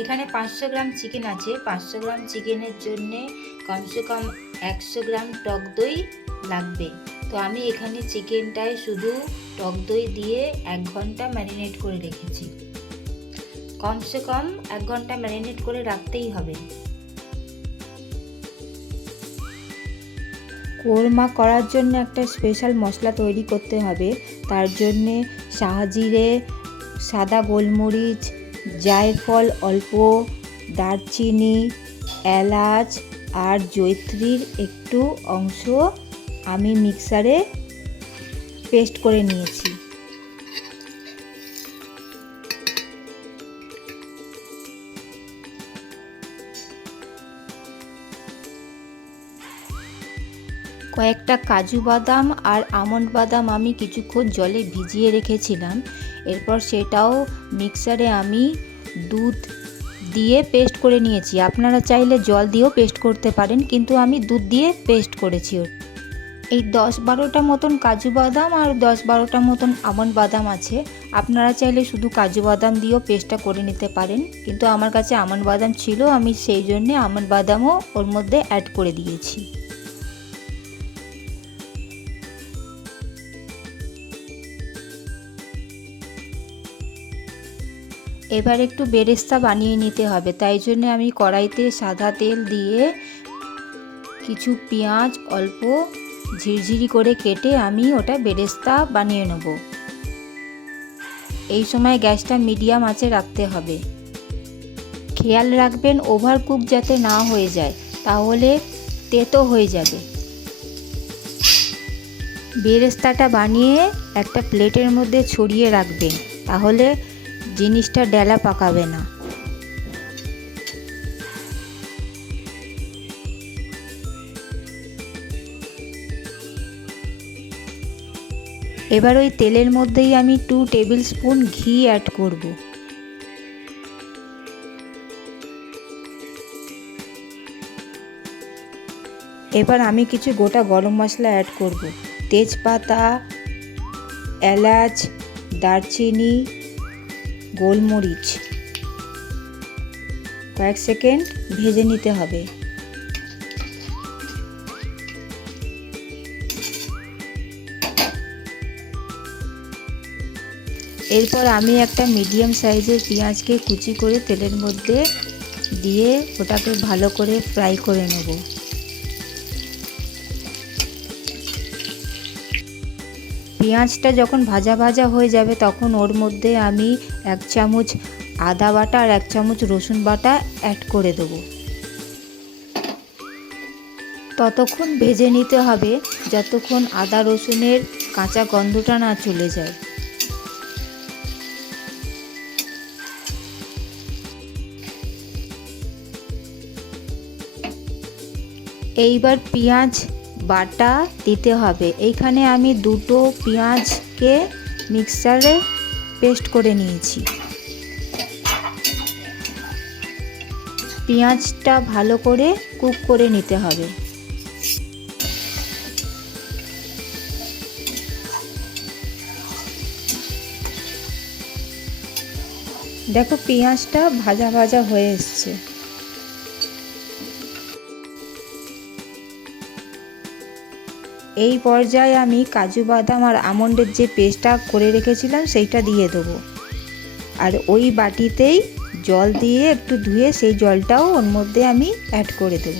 এখানে 500 gram chicken আছে। 500 গ্রাম চিকেনের জন্যে কমসে কম 100 গ্রাম টক দই লাগবে। তো আমি এখানে চিকেনটায় শুধু টক দই দিয়ে 1 ঘন্টা ম্যারিনেট করে রেখেছি। কমসে কম 1 ঘন্টা ম্যারিনেট করে রাখতেই হবে। কোরমা করার জন্য একটা স্পেশাল মশলা তৈরি করতে হবে। তার জন্যে শাহজিরে, সাদা গোলমরিচ, জায়ফল অল্প, দারচিনি, এলাচ আর জয়িত্রীর একটু অংশ আমি মিক্সারে পেস্ট করে নিয়েছি। কয়েকটা কাজু বাদাম আর আমন্ড বাদাম আমি কিছুক্ষণ জলে ভিজিয়ে রেখেছিলাম। এরপর সেটাও মিক্সারে আমি দুধ দিয়ে পেস্ট করে নিয়েছি। আপনারা চাইলে জল দিয়েও পেস্ট করতে পারেন, কিন্তু আমি দুধ দিয়ে পেস্ট করেছি। এই 10-12টা মতন কাজু বাদাম আর 10-12টা মতন আমন্ড বাদাম আছে। আপনারা চাইলে শুধু কাজু বাদাম দিয়েও পেস্টটা করে নিতে পারেন, কিন্তু আমার কাছে আমন্ড বাদাম ছিল, আমি সেই জন্যে আমন্ড বাদামও ওর মধ্যে অ্যাড করে দিয়েছি। এবার একটু বেরেস্তা বানিয়ে নিতে হবে। তাই জন্য আমি কড়াইতে সাদা তেল দিয়ে কিছু পেঁয়াজ অল্প ঝিরঝিরি করে কেটে আমি ওটা বেরেস্তা বানিয়ে নেব। এই সময় গ্যাসটা মিডিয়াম আঁচে রাখতে হবে। খেয়াল রাখবেন ওভারকুক যাতে না হয়ে যায়, তাহলে তেতো হয়ে যাবে। বেরেস্তাটা বানিয়ে একটা প্লেটের মধ্যে ছড়িয়ে রাখবেন, তাহলে জিনিসটা ডেলা পাকাবে না। এবার ওই তেলের মধ্যেই আমি 2 টেবিল স্পুন ঘি অ্যাড করব। এবার আমি কিছু গোটা গরম মশলা অ্যাড করব। তেজপাতা, এলাচ, দারচিনি, গোলমরিচ কয়েক সেকেন্ড ভেজে নিতে হবে। এরপর আমি একটা মিডিয়াম সাইজের পেঁয়াজকে কুচি করে তেলের মধ্যে দিয়ে ওটাকে ভালো করে ফ্রাই করে নেব। পেঁয়াজটা যখন ভাজা ভাজা হয়ে যাবে তখন ওর মধ্যে আমি 1 চামচ আদা বাটা আর 1 চামচ রসুন বাটা অ্যাড করে দেবো। ততক্ষণ ভেজে নিতে হবে যতক্ষণ আদা রসুনের কাঁচা গন্ধটা না চলে যায়। এইবার পেঁয়াজ বাটা দিতে হবে। এইখানে আমি 2টো পেঁয়াজকে মিক্সারে পেস্ট করে নিয়েছি। পেঁয়াজটা ভালো করে কুক করে নিতে হবে। দেখো পেঁয়াজটা ভাজা ভাজা হয়ে এসছে। এই পর্যায়ে আমি কাজু বাদাম আর আমন্ডের যে পেস্টটা করে রেখেছিলাম সেইটা দিয়ে দেবো। আর ওই বাটিতেই জল দিয়ে একটু ধুয়ে সেই জলটাও ওর মধ্যে আমি অ্যাড করে দেব।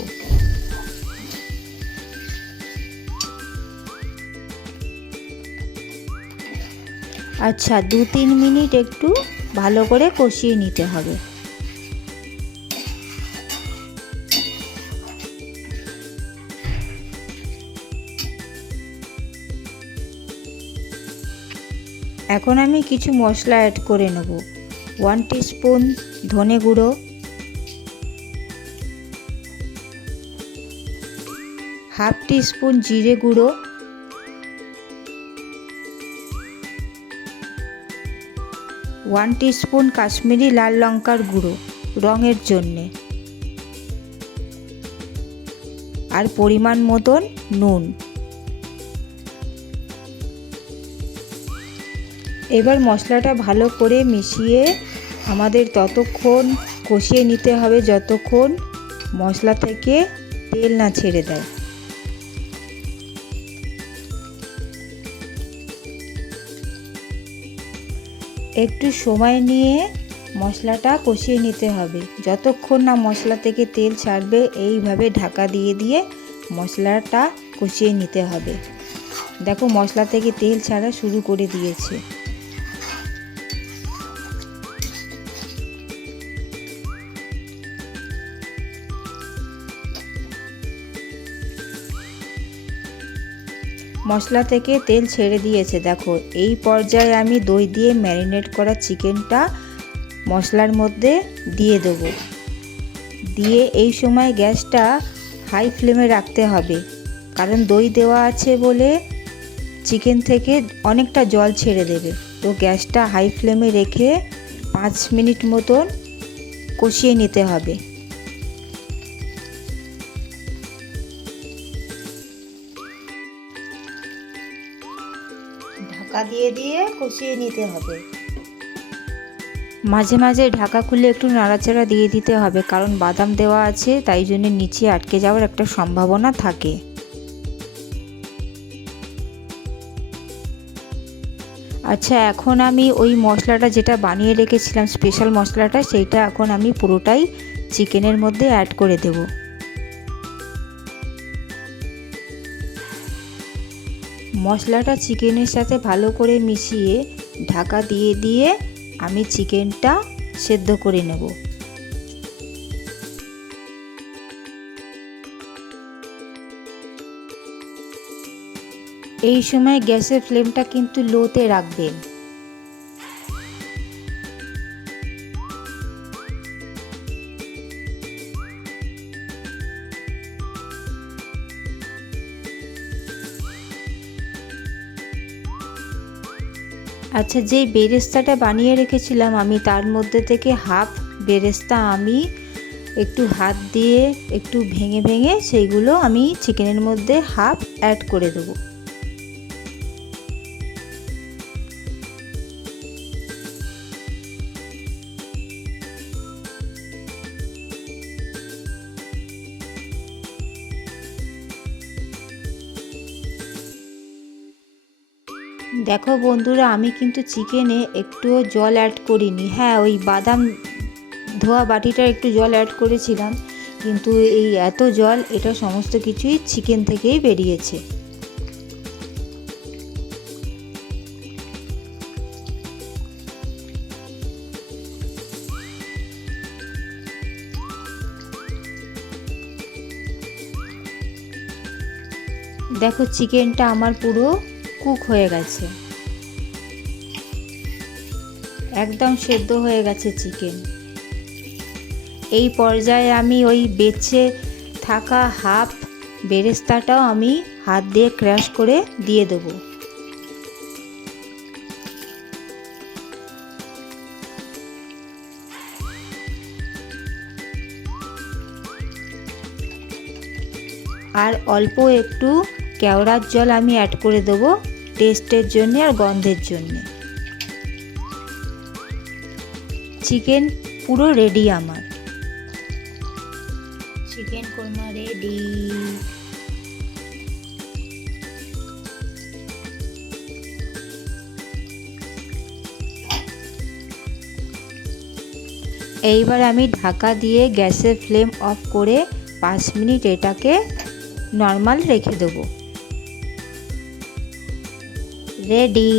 আচ্ছা, 2-3 মিনিট একটু ভালো করে কষিয়ে নিতে হবে। এখন আমি কিছু মশলা অ্যাড করে নেব। 1 টিস্পুন ধনে গুঁড়ো, হাফ টিস্পুন জিরে গুঁড়ো, 1 টিস্পুন কাশ্মীরি লাল লঙ্কার গুঁড়ো রঙের জন্যে, আর পরিমাণ মতন নুন। এবার মশলাটা ভালো করে মিশিয়ে আমাদের ততক্ষণ কষিয়ে নিতে হবে যতক্ষণ মশলা থেকে তেল না ছেড়ে দেয়। একটু সময় নিয়ে মশলাটা কষিয়ে নিতে হবে, যতক্ষণ না মশলা থেকে তেল ছাড়বে এইভাবে ঢাকা দিয়ে দিয়ে মশলাটা কষিয়ে নিতে হবে। দেখো মশলা থেকে তেল ছাড়া শুরু করে দিয়েছে। মশলা থেকে তেল ছেড়ে দিয়েছে। দেখো এই পর্যায়ে আমি দই দিয়ে ম্যারিনেট করা চিকেনটা মশলার মধ্যে দিয়ে দেব। দিয়ে এই সময় গ্যাসটা হাই ফ্লেমে রাখতে হবে, কারণ দই দেওয়া আছে বলে চিকেন থেকে অনেকটা জল ছেড়ে দেবে। তো গ্যাসটা হাই ফ্লেমে রেখে 5 মিনিট মতন কষিয়ে নিতে হবে। ঢাকা দিয়ে দিয়ে কষিয়ে নিতে হবে। মাঝে মাঝে ঢাকা খুলে একটু নাড়াচাড়া দিয়ে দিতে হবে, কারণ বাদাম দেওয়া আছে, তাই জন্য নিচে আটকে যাওয়ার একটা সম্ভাবনা থাকে। আচ্ছা, এখন আমি ওই মশলাটা যেটা বানিয়ে রেখেছিলাম, স্পেশাল মশলাটা, সেইটা এখন আমি পুরোটাই চিকেনের মধ্যে অ্যাড করে দেব। মশলাটা চিকেনের সাথে ভালো করে মিশিয়ে ঢাকা দিয়ে দিয়ে আমি চিকেনটা সেদ্ধ করে নেব। এই সময় গ্যাসের ফ্লেমটা কিন্তু লোতে রাখবেন। আচ্ছা, যেই বেরেস্তাটা বানিয়ে রেখেছিলাম আমি, তার মধ্যে থেকে হাফ বেরেস্তা আমি একটু হাত দিয়ে একটু ভেঙে ভেঙে সেইগুলো আমি চিকেনের মধ্যে হাফ অ্যাড করে দেবো। দেখো বন্ধুরা, আমি কিন্তু চিকেনে একটুও জল অ্যাড করিনি। হ্যাঁ, ওই বাদাম ধোয়া বাটিটার একটু জল অ্যাড করেছিলাম, কিন্তু এই এত জল, এটা সমস্ত কিছুই চিকেন থেকেই বেরিয়েছে। দেখো চিকেনটা আমার পুরো কুক হয়ে গেছে, একদম সেদ্ধ হয়ে গেছে চিকেন। এই পর্যায়ে আমি ওই বেঁচে থাকা হাফ বেরেস্তাটাও আমি হাত দিয়ে ক্রাশ করে দিয়ে দেবো। আর অল্প একটু কেওড়ার জল আমি অ্যাড করে দেবো টেস্টের জন্য আর গন্ধের জন্য। চিকেন পুরো রেডি আমার। Chicken korma ready. এইবার আমি ঢাকা দিয়ে গ্যাসের ফ্লেম অফ করে 5 মিনিট এটাকে নর্মাল রেখে দেবো। রেডি।